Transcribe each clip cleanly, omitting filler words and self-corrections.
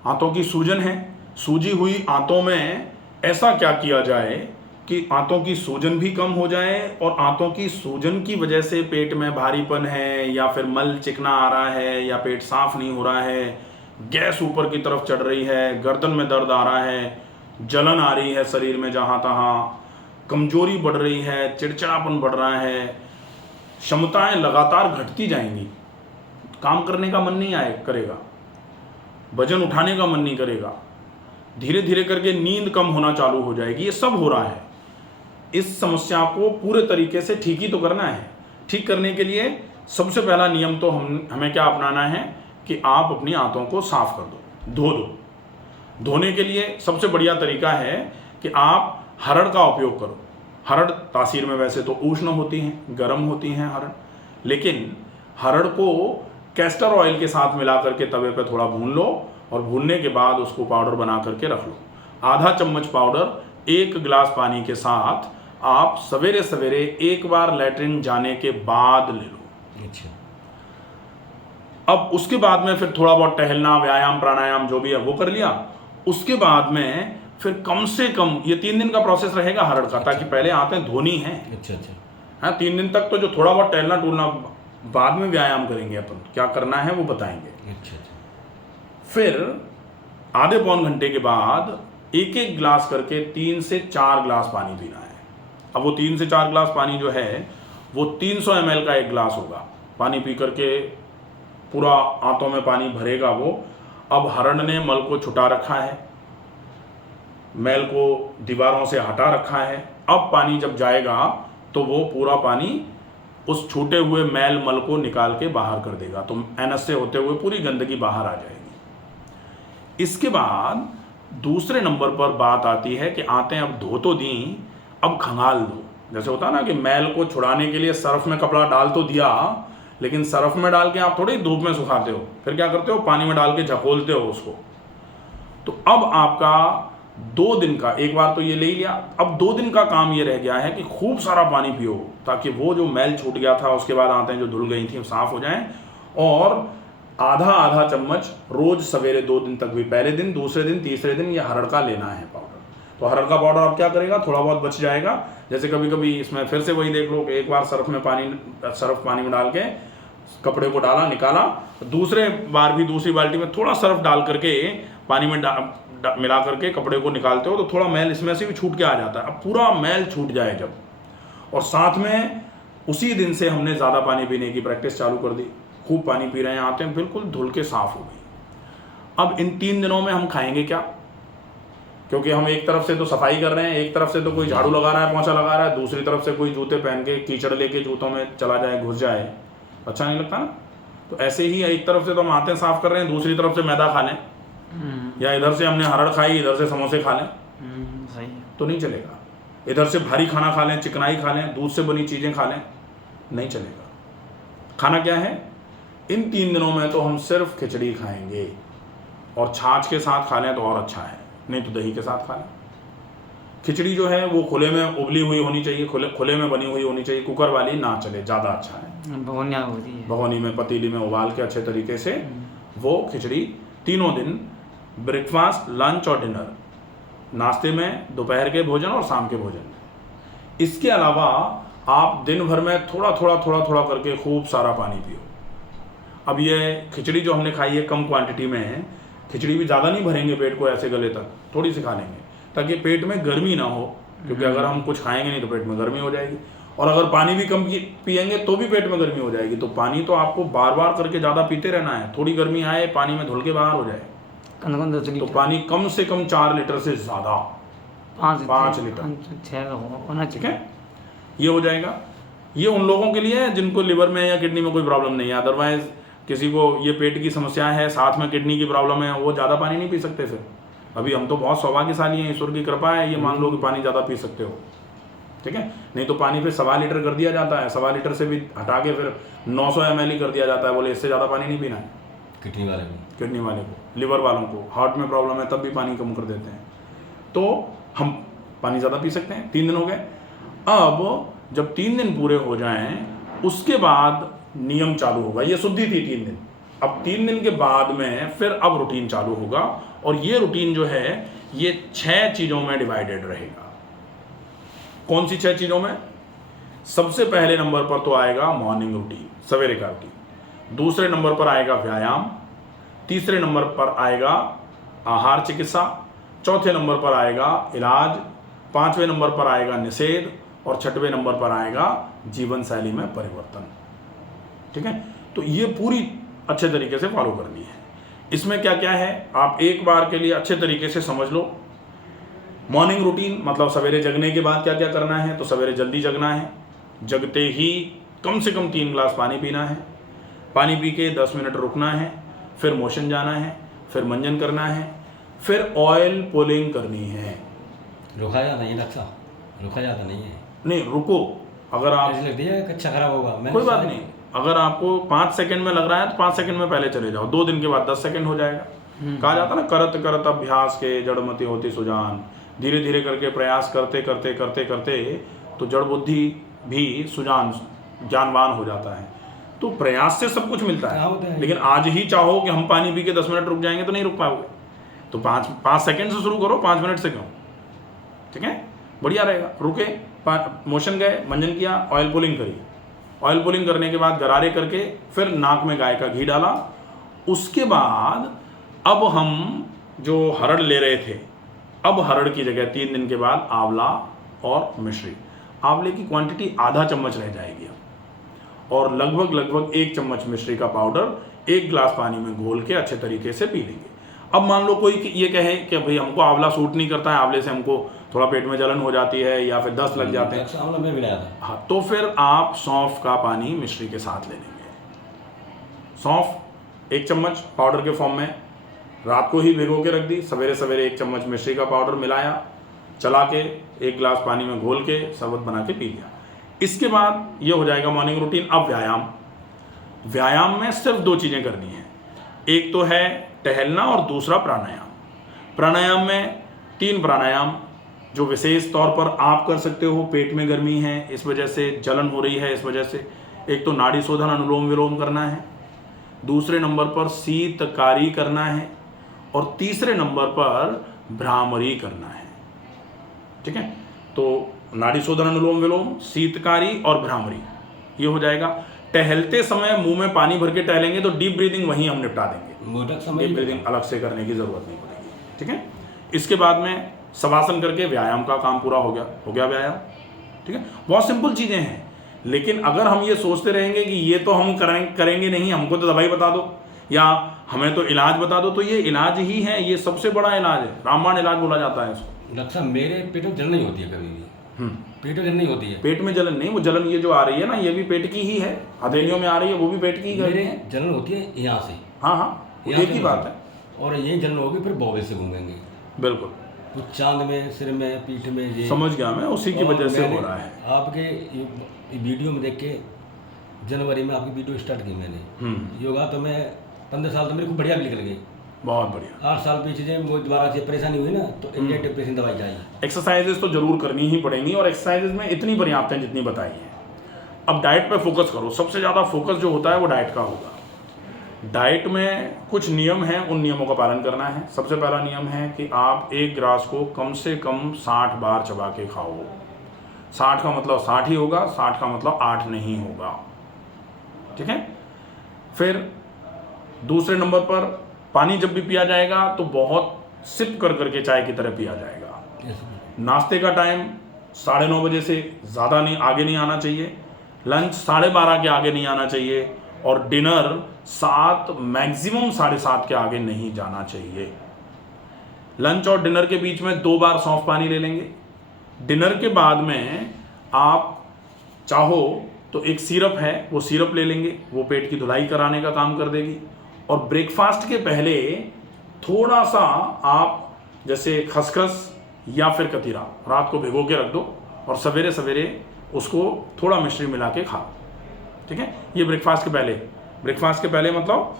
आंतों की सूजन है। सूजी हुई आंतों में ऐसा क्या किया जाए कि आंतों की सूजन भी कम हो जाए और आंतों की सूजन की वजह से पेट में भारीपन है या फिर मल चिकना आ रहा है या पेट साफ नहीं हो रहा है, गैस ऊपर की तरफ चढ़ रही है, गर्दन में दर्द आ रहा है, जलन आ रही है शरीर में जहाँ तहाँ, कमजोरी बढ़ रही है, चिड़चिड़ापन बढ़ रहा है, क्षमताएं लगातार घटती जाएंगी, काम करने का मन नहीं करेगा, वजन उठाने का मन नहीं करेगा, धीरे धीरे करके नींद कम होना चालू हो जाएगी। ये सब हो रहा है। इस समस्या को पूरे तरीके से ठीक ही तो करना है। ठीक करने के लिए सबसे पहला नियम तो हमें क्या अपनाना है कि आप अपनी आंतों को साफ कर दो, धो दो। धोने के लिए सबसे बढ़िया तरीका है कि आप हरड़ का उपयोग करो। हरड़ तासीर में वैसे तो उष्ण होती हैं, गर्म होती हैं हरड़, लेकिन हरड़ को कैस्टर ऑयल के साथ मिला करके तवे पे थोड़ा भून लो और भूनने के बाद उसको पाउडर बना करके रख लो। आधा चम्मच पाउडर 1 गिलास पानी के साथ आप सवेरे सवेरे एक बार लैट्रिन जाने के बाद ले लो। अच्छा। अब उसके बाद में फिर थोड़ा बहुत टहलना, व्यायाम, प्राणायाम जो भी है वो कर लिया। उसके बाद में फिर कम से कम ये 3 दिन का प्रोसेस रहेगा हरड़ का, ताकि पहले आंतें धोनी हैं। अच्छा अच्छा। हाँ, 3 दिन तक तो जो थोड़ा बहुत टहलना टूलना, बाद में व्यायाम करेंगे, अपन क्या करना है वो बताएंगे। अच्छा अच्छा। फिर आधे पौन घंटे के बाद 1-1 गिलास करके 3 से 4 गिलास पानी पीना है। अब वो 3 से 4 गिलास पानी जो है वो 300 ml का 1 गिलास होगा। पानी पी करके पूरा आंतों में पानी भरेगा वो। अब हरड़ ने मल को छुटा रखा है, मैल को दीवारों से हटा रखा है। अब पानी जब जाएगा तो वो पूरा पानी उस छूटे हुए मैल मल को निकाल के बाहर कर देगा, तो एनस से होते हुए पूरी गंदगी बाहर आ जाएगी। इसके बाद दूसरे नंबर पर बात आती है कि आंतें अब धो तो दी, अब खंगाल दो। जैसे होता है ना कि मैल को छुड़ाने के लिए सर्फ में कपड़ा डाल तो दिया, लेकिन सर्फ में डाल के आप थोड़ी धूप में सुखाते हो, फिर क्या करते हो, पानी में डाल के झकोलते हो उसको। तो अब आपका 2 दिन का, एक बार तो ये ले लिया, अब 2 दिन का काम ये रह गया है कि खूब सारा पानी पियो, ताकि वो जो मैल छूट गया था उसके बाद आंतें जो धुल गई थी साफ हो जाएं। और आधा आधा चम्मच रोज सवेरे 2 दिन तक भी, पहले दिन, दूसरे दिन, तीसरे दिन ये हरड़ का लेना है पाउडर। तो हरड़ का पाउडर आप क्या करेगा, थोड़ा बहुत बच जाएगा। जैसे कभी कभी इसमें फिर से वही देख लो कि एक बार सर्फ पानी में डाल के कपड़े को डाला, निकाला, दूसरे बार भी दूसरी बाल्टी में थोड़ा सर्फ डाल करके पानी में मिला करके कपड़े को निकालते हो तो थोड़ा मैल इसमें से भी छूट के आ जाता है। अब पूरा मैल छूट जाए जब, और साथ में उसी दिन से हमने ज़्यादा पानी पीने की प्रैक्टिस चालू कर दी। खूब पानी पी रहे हैं, आते हैं बिल्कुल धुल के साफ हो गई। अब इन 3 दिनों में हम खाएंगे क्या, क्योंकि हम एक तरफ से तो सफाई कर रहे हैं, एक तरफ से तो कोई झाड़ू लगा रहा है, पोंछा लगा रहा है, दूसरी तरफ से कोई जूते पहन के कीचड़ लेके जूतों में चला जाए, घुस जाए, अच्छा नहीं लगता ना। तो ऐसे ही एक तरफ से तो हम आते साफ कर रहे हैं, दूसरी तरफ से मैदा खा लें, या इधर से हमने हरड़ खाई, इधर से समोसे खा लें, सही तो नहीं चलेगा। इधर से भारी खाना खा लें, चिकनाई खा लें, दूध से बनी चीज़ें खा लें, नहीं चलेगा। खाना क्या है, इन 3 दिनों में तो हम सिर्फ खिचड़ी खाएंगे, और छाछ के साथ खा लें तो और अच्छा है, नहीं तो दही के साथ खा लें। खिचड़ी जो है वो खुले में उबली हुई होनी चाहिए, खुले में बनी हुई होनी चाहिए, कुकर वाली ना चले, ज़्यादा अच्छा है। भगोनिया होती है, भगोनी में, पतीली में उबाल के अच्छे तरीके से वो खिचड़ी तीनों दिन, ब्रेकफास्ट, लंच और डिनर, नाश्ते में, दोपहर के भोजन और शाम के भोजन में। इसके अलावा आप दिन भर में थोड़ा थोड़ा करके खूब सारा पानी पियो। अब ये खिचड़ी जो हमने खाई है कम क्वांटिटी में है, खिचड़ी भी ज़्यादा नहीं भरेंगे पेट को ऐसे गले तक, थोड़ी सी खा लेंगे ताकि पेट में गर्मी ना हो, क्योंकि अगर हम कुछ खाएंगे नहीं तो पेट में गर्मी हो जाएगी। और अगर पानी भी कम पिएंगे तो भी पेट में गर्मी हो जाएगी। तो पानी तो आपको बार बार करके ज़्यादा पीते रहना है, थोड़ी गर्मी आए पानी में धुल के बाहर हो जाए। तो पानी कम से कम 4 लीटर से ज़्यादा, 5 लीटर, 6 होना ठीक है, ये हो जाएगा। ये उन लोगों के लिए है जिनको लिवर में या किडनी में कोई प्रॉब्लम नहीं है। अदरवाइज किसी को ये पेट की समस्या है, साथ में किडनी की प्रॉब्लम है, वो ज़्यादा पानी नहीं पी सकते। फिर अभी हम तो बहुत सौभाग्यशाली हैं, ईश्वर की कृपा है, ये मान लो कि पानी ज़्यादा पी सकते हो, ठीक है। नहीं तो पानी फिर 1.25 लीटर कर दिया जाता है, 1.25 लीटर से भी हटा के फिर 900 ml ही कर दिया जाता है, बोले इससे ज़्यादा पानी नहीं पीना है। किडनी वाले को, लिवर वालों को, हार्ट में प्रॉब्लम है तब भी पानी कम कर देते हैं। तो हम पानी ज़्यादा पी सकते हैं। 3 दिन हो गए। अब जब 3 दिन पूरे हो जाएं उसके बाद नियम चालू होगा। ये शुद्धि थी 3 दिन, अब 3 दिन के बाद में फिर अब रूटीन चालू होगा, और ये रूटीन जो है ये 6 चीज़ों में डिवाइडेड रहेगा। कौन सी 6 चीज़ों में? सबसे पहले नंबर पर तो आएगा मॉर्निंग रूटीन, सवेरे का रूटीन। दूसरे नंबर पर आएगा व्यायाम। तीसरे नंबर पर आएगा आहार चिकित्सा। चौथे नंबर पर आएगा इलाज। 5वें नंबर पर आएगा निषेध, और 6वें नंबर पर आएगा जीवन शैली में परिवर्तन। ठीक है, तो ये पूरी अच्छे तरीके से फॉलो करनी है। इसमें क्या क्या है आप एक बार के लिए अच्छे तरीके से समझ लो। मॉर्निंग रूटीन मतलब सवेरे जगने के बाद क्या क्या करना है। तो सवेरे जल्दी जगना है, जगते ही कम से कम 3 ग्लास पानी पीना है। पानी पी के 10 मिनट रुकना है, फिर मोशन जाना है, फिर मंजन करना है, फिर ऑयल पुलिंग करनी है। रुका जाता नहीं डॉक्टर साहब, रुका जाता नहीं है। नहीं रुको, अगर आप ऐसे लग दिया कच्चा खराब होगा। कोई बात नहीं, अगर आपको 5 सेकंड में लग रहा है तो 5 सेकंड में पहले चले जाओ। 2 दिन के बाद 10 सेकंड हो जाएगा। कहा जाता ना, करत करत अभ्यास के जड़मति होती सुजान। धीरे धीरे करके प्रयास करते करते करते करते तो जड़ बुद्धि भी सुजान ज्ञानवान हो जाता है। तो प्रयास से सब कुछ मिलता है, लेकिन आज ही चाहो कि हम पानी पी के 10 मिनट रुक जाएंगे तो नहीं रुक पाओगे। तो 5 सेकंड से शुरू करो, 5 मिनट से क्यों। ठीक है, बढ़िया रहेगा। रुके, मोशन गए, मंजन किया, ऑयल पुलिंग करी। ऑयल पुलिंग करने के बाद गरारे करके फिर नाक में गाय का घी डाला। उसके बाद अब हम जो हरड़ ले रहे थे, अब हरड़ की जगह 3 दिन के बाद आंवला और मिश्री। आंवले की क्वांटिटी आधा चम्मच रह जाएगी अब, और लगभग 1 चम्मच मिश्री का पाउडर 1 गिलास पानी में घोल के अच्छे तरीके से पी लेंगे। अब मान लो कोई ये कहे कि भाई हमको आंवला सूट नहीं करता है, आंवले से हमको थोड़ा पेट में जलन हो जाती है या फिर दस्त लग जाते हैं, आंवला में मिलाया था। हाँ, तो फिर आप सौंफ का पानी मिश्री के साथ ले लेंगे। सौंफ 1 चम्मच पाउडर के फॉर्म में रात को ही भिगो के रख दी, सवेरे सवेरे 1 चम्मच मिश्री का पाउडर मिलाया, चला के 1 गिलास पानी में घोल के शरबत बना के पी लिया। इसके बाद ये हो जाएगा मॉर्निंग रूटीन। अब व्यायाम में सिर्फ 2 चीज़ें करनी है। एक तो है टहलना और दूसरा प्राणायाम। प्राणायाम में 3 प्राणायाम जो विशेष तौर पर आप कर सकते हो। पेट में गर्मी है, इस वजह से जलन हो रही है, इस वजह से एक तो नाड़ी शोधन अनुलोम विलोम करना है, दूसरे नंबर पर शीतकारी करना है, और तीसरे नंबर पर भ्रामरी करना है। ठीक है, तो नाड़ी शोधन अनुलोम विलोम, शीतकारी और भ्रामरी, ये हो जाएगा। टहलते समय मुंह में पानी भर के टहलेंगे तो डीप ब्रीदिंग वहीं हम निपटा देंगे, डीप ब्रीदिंग अलग से करने की जरूरत नहीं पड़ेगी। ठीक है, इसके बाद में शवासन करके व्यायाम का काम पूरा हो गया व्यायाम। ठीक है, बहुत सिंपल चीज़ें हैं, लेकिन अगर हम ये सोचते रहेंगे कि ये तो हम करेंगे नहीं, हमको तो दवाई बता दो या हमें तो इलाज बता दो, तो ये इलाज ही है, ये सबसे बड़ा इलाज है, रामबाण इलाज बोला जाता है इसको। डॉक्टर साहब मेरे पेट में जलन नहीं होती है कभी भी। पेट में जलन नहीं होती है। पेट में जलन नहीं, वो जलन ये जो आ रही है ना, ये भी पेट की ही है। हथेलियों में आ रही है, वो भी पेट की ही मेरे जलन होती है यहाँ से। हाँ, एक ही बात है। और ये जलन होगी फिर बॉबे से घूमेंगे। बिल्कुल, तो चांद में, सिर में, पीठ में, ये समझ गया मैं, उसी की वजह से हो रहा है। आपके वीडियो में देख के जनवरी में आपकी वीडियो स्टार्ट की मैंने योगा, तो मैं 15 साल तो मेरे को बढ़िया भी निकल गई। बहुत बढ़िया। 8 साल पीछे जब वो दोबारा से परेशानी हुई ना, तो इंडियन डिप्रेशन दवाई चाहिए। एक्सरसाइजेस तो जरूर करनी ही पड़ेंगी, और एक्सरसाइजेस में इतनी पर्याप्त हैं जितनी बताई है। अब डाइट पे फोकस करो। सबसे ज़्यादा फोकस जो होता है वो डाइट का होगा। डाइट में कुछ नियम हैं, उन नियमों का पालन करना है। सबसे पहला नियम है कि आप 1 ग्रास को कम से कम 60 बार चबा के खाओ। 60 का मतलब 60 ही होगा, 60 का मतलब 8 नहीं होगा। ठीक है, फिर दूसरे नंबर पर पानी जब भी पिया जाएगा तो बहुत सिप कर करके चाय की तरह पिया जाएगा। नाश्ते का टाइम 9:30 बजे से ज़्यादा नहीं, आगे नहीं आना चाहिए। लंच 12:30 के आगे नहीं आना चाहिए, और डिनर 7 मैक्सिमम 7:30 के आगे नहीं जाना चाहिए। लंच और डिनर के बीच में 2 बार सौंफ पानी ले लेंगे। डिनर के बाद में आप चाहो तो एक सिरप है, वो सिरप ले लेंगे, वो पेट की धुलाई कराने का काम कर देगी। और ब्रेकफास्ट के पहले थोड़ा सा आप जैसे खसखस या फिर कतीरा रात को भिगो के रख दो, और सवेरे सवेरे उसको थोड़ा मिश्री मिला के खाओ। ठीक है, ये ब्रेकफास्ट के पहले। ब्रेकफास्ट के पहले मतलब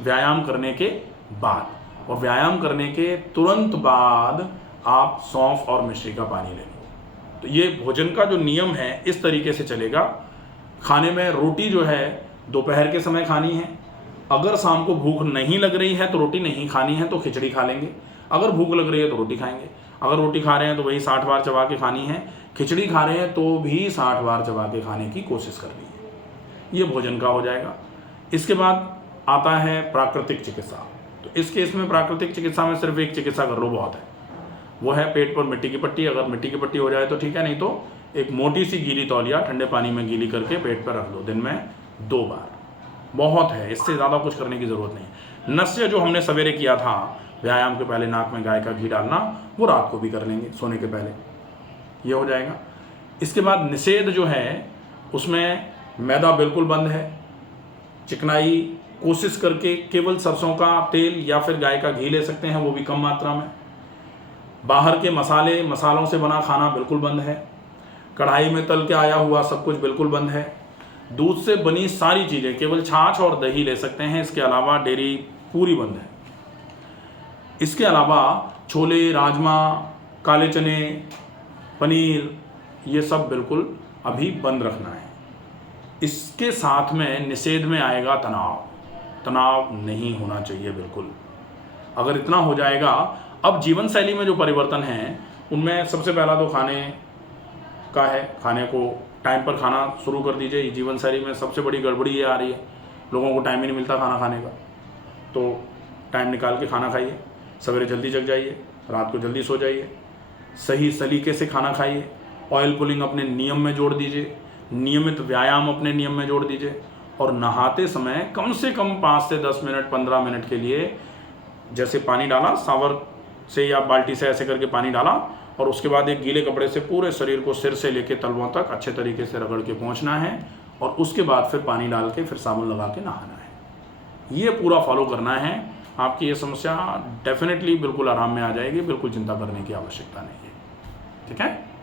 व्यायाम करने के बाद, और व्यायाम करने के तुरंत बाद आप सौंफ और मिश्री का पानी ले लो। तो ये भोजन का जो नियम है इस तरीके से चलेगा। खाने में रोटी जो है दोपहर के समय खानी है, अगर शाम को भूख नहीं लग रही है तो रोटी नहीं खानी है तो खिचड़ी खा लेंगे, अगर भूख लग रही है तो रोटी खाएंगे। अगर रोटी खा रहे हैं तो वही 60 बार चबा के खानी है, खिचड़ी खा रहे हैं तो भी 60 बार चबा के खाने की कोशिश करनी है। ये भोजन का हो जाएगा। इसके बाद आता है प्राकृतिक चिकित्सा। तो इस केस में प्राकृतिक चिकित्सा में सिर्फ एक चिकित्सा कर लो बहुत है, वो है पेट पर मिट्टी की पट्टी। अगर मिट्टी की पट्टी हो जाए तो ठीक है, नहीं तो एक मोटी सी गीली तौलिया ठंडे पानी में गीली करके पेट पर रख दो, दिन में 2 बार, बहुत है, इससे ज़्यादा कुछ करने की ज़रूरत नहीं। नस्य जो हमने सवेरे किया था व्यायाम के पहले नाक में गाय का घी डालना, वो रात को भी कर लेंगे सोने के पहले, ये हो जाएगा। इसके बाद निषेध जो है उसमें मैदा बिल्कुल बंद है, चिकनाई कोशिश करके केवल सरसों का तेल या फिर गाय का घी ले सकते हैं, वो भी कम मात्रा में। बाहर के मसालों से बना खाना बिल्कुल बंद है, कढ़ाई में तल के आया हुआ सब कुछ बिल्कुल बंद है, दूध से बनी सारी चीज़ें, केवल छाछ और दही ले सकते हैं, इसके अलावा डेयरी पूरी बंद है। इसके अलावा छोले, राजमा, काले चने, पनीर, ये सब बिल्कुल अभी बंद रखना है। इसके साथ में निषेध में आएगा तनाव नहीं होना चाहिए बिल्कुल। अगर इतना हो जाएगा, अब जीवन शैली में जो परिवर्तन हैं उनमें सबसे पहला तो खाने का है, खाने को टाइम पर खाना शुरू कर दीजिए। जीवन शैली में सबसे बड़ी गड़बड़ी ये आ रही है, लोगों को टाइम ही नहीं मिलता खाना खाने का, तो टाइम निकाल के खाना खाइए, सवेरे जल्दी जग जाइए, रात को जल्दी सो जाइए, सही सलीके से खाना खाइए, ऑयल पुलिंग अपने नियम में जोड़ दीजिए, नियमित व्यायाम अपने नियम में जोड़ दीजिए, और नहाते समय कम से कम 5 से 10 मिनट 15 मिनट के लिए जैसे पानी डाला शावर से या बाल्टी से ऐसे करके पानी डाला, और उसके बाद एक गीले कपड़े से पूरे शरीर को सिर से लेकर तलवों तक अच्छे तरीके से रगड़ के पहुँचना है, और उसके बाद फिर पानी डाल के फिर साबुन लगा के नहाना है। ये पूरा फॉलो करना है, आपकी ये समस्या डेफिनेटली बिल्कुल आराम में आ जाएगी, बिल्कुल चिंता करने की आवश्यकता नहीं है। ठीक है।